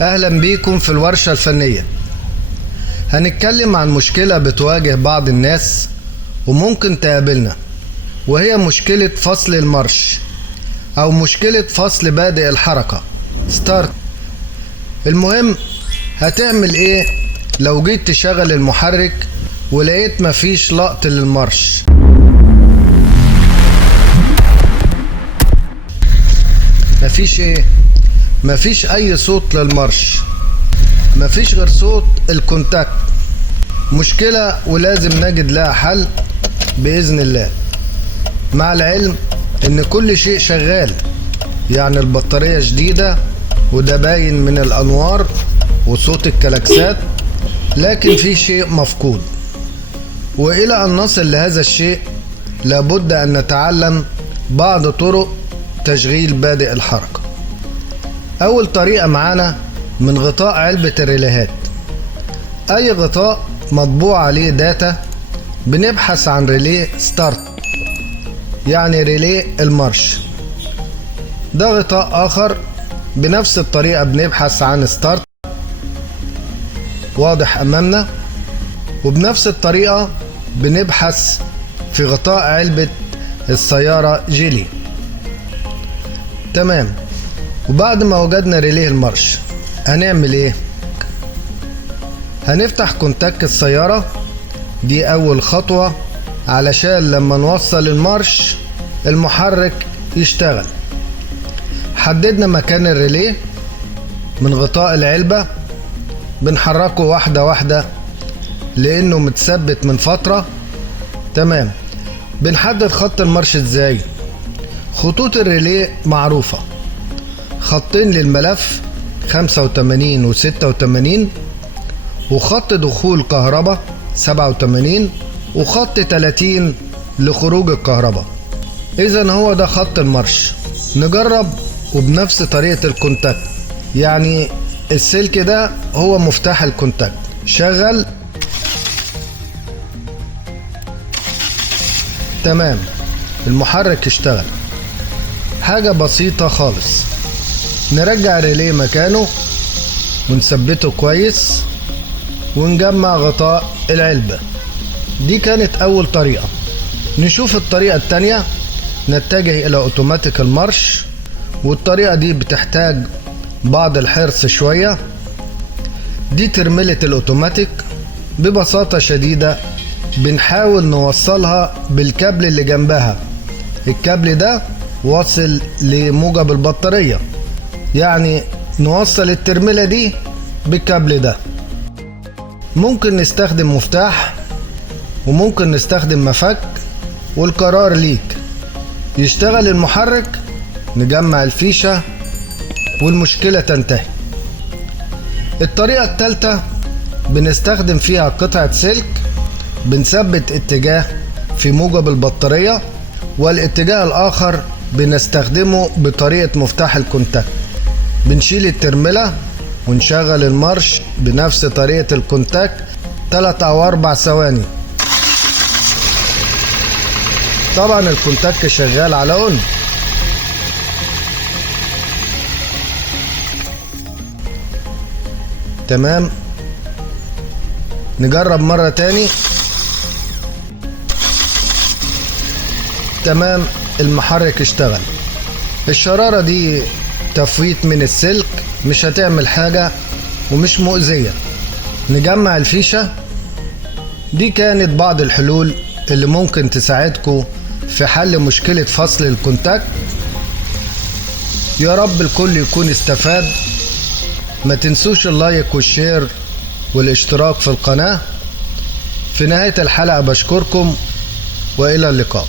أهلا بيكم في الورشة الفنية. هنتكلم عن مشكلة بتواجه بعض الناس وممكن تقابلنا، وهي مشكلة فصل المارش أو مشكلة فصل بادئ الحركة ستارت. المهم، هتعمل ايه لو جيت تشغل المحرك ولقيت مفيش لقط للمارش؟ مفيش ايه؟ مفيش اي صوت للمارش، مفيش غير صوت الكونتاكت. مشكلة ولازم نجد لها حل بإذن الله، مع العلم ان كل شيء شغال، يعني البطارية جديدة وده باين من الانوار وصوت الكلاكسات، لكن في شيء مفقود. والى ان نصل لهذا الشيء لابد ان نتعلم بعض طرق تشغيل بادئ الحركة. اول طريقة معانا من غطاء علبة الريليهات. اي غطاء مطبوع عليه داتا بنبحث عن ريلي ستارت، يعني ريلي المارش. ده غطاء اخر بنفس الطريقة بنبحث عن ستارت، واضح امامنا. وبنفس الطريقة بنبحث في غطاء علبة السيارة جيلي. تمام. وبعد ما وجدنا ريليه المارش هنعمل ايه؟ هنفتح كونتاك السيارة، دي اول خطوة علشان لما نوصل المارش المحرك يشتغل. حددنا مكان الريليه من غطاء العلبة، بنحركه واحدة واحدة لانه متثبت من فترة. تمام. بنحدد خط المارش ازاي؟ خطوط الريليه معروفة، خطين للملف 85 و86، وخط دخول كهرباء 87، وخط 30 لخروج الكهرباء. اذا هو ده خط المارش. نجرب وبنفس طريقة الكونتاكت، يعني السلك ده هو مفتاح الكونتاكت. شغل. تمام، المحرك اشتغل. حاجة بسيطة خالص، نرجع الريليه مكانه ونثبته كويس ونجمع غطاء العلبة. دي كانت اول طريقة. نشوف الطريقة التانية، نتجه الى اوتوماتيك المارش، والطريقة دي بتحتاج بعض الحرص شوية. دي ترملة الاوتوماتيك. ببساطة شديدة بنحاول نوصلها بالكابل اللي جنبها. الكابل ده واصل لموجب البطارية، يعني نوصل الترملة دي بالكابل ده. ممكن نستخدم مفتاح وممكن نستخدم مفك، والقرار ليك. يشتغل المحرك نجمع الفيشة والمشكلة تنتهي. الطريقة الثالثة بنستخدم فيها قطعة سلك، بنثبت اتجاه في موجب البطارية، والاتجاه الآخر بنستخدمه بطريقة مفتاح الكونتاكت. بنشيل الترملة ونشغل المارش بنفس طريقة الكونتاكت 3 أو 4 ثواني. طبعا الكونتاكت شغال على اون. تمام. نجرب مرة تاني. تمام، المحرك اشتغل. الشرارة دي تفويت من السلك، مش هتعمل حاجة ومش مؤذية. نجمع الفيشة. دي كانت بعض الحلول اللي ممكن تساعدكم في حل مشكلة فصل الكونتاكت. يا رب الكل يكون استفاد. ما تنسوش اللايك والشير والاشتراك في القناة. في نهاية الحلقة بشكركم وإلى اللقاء.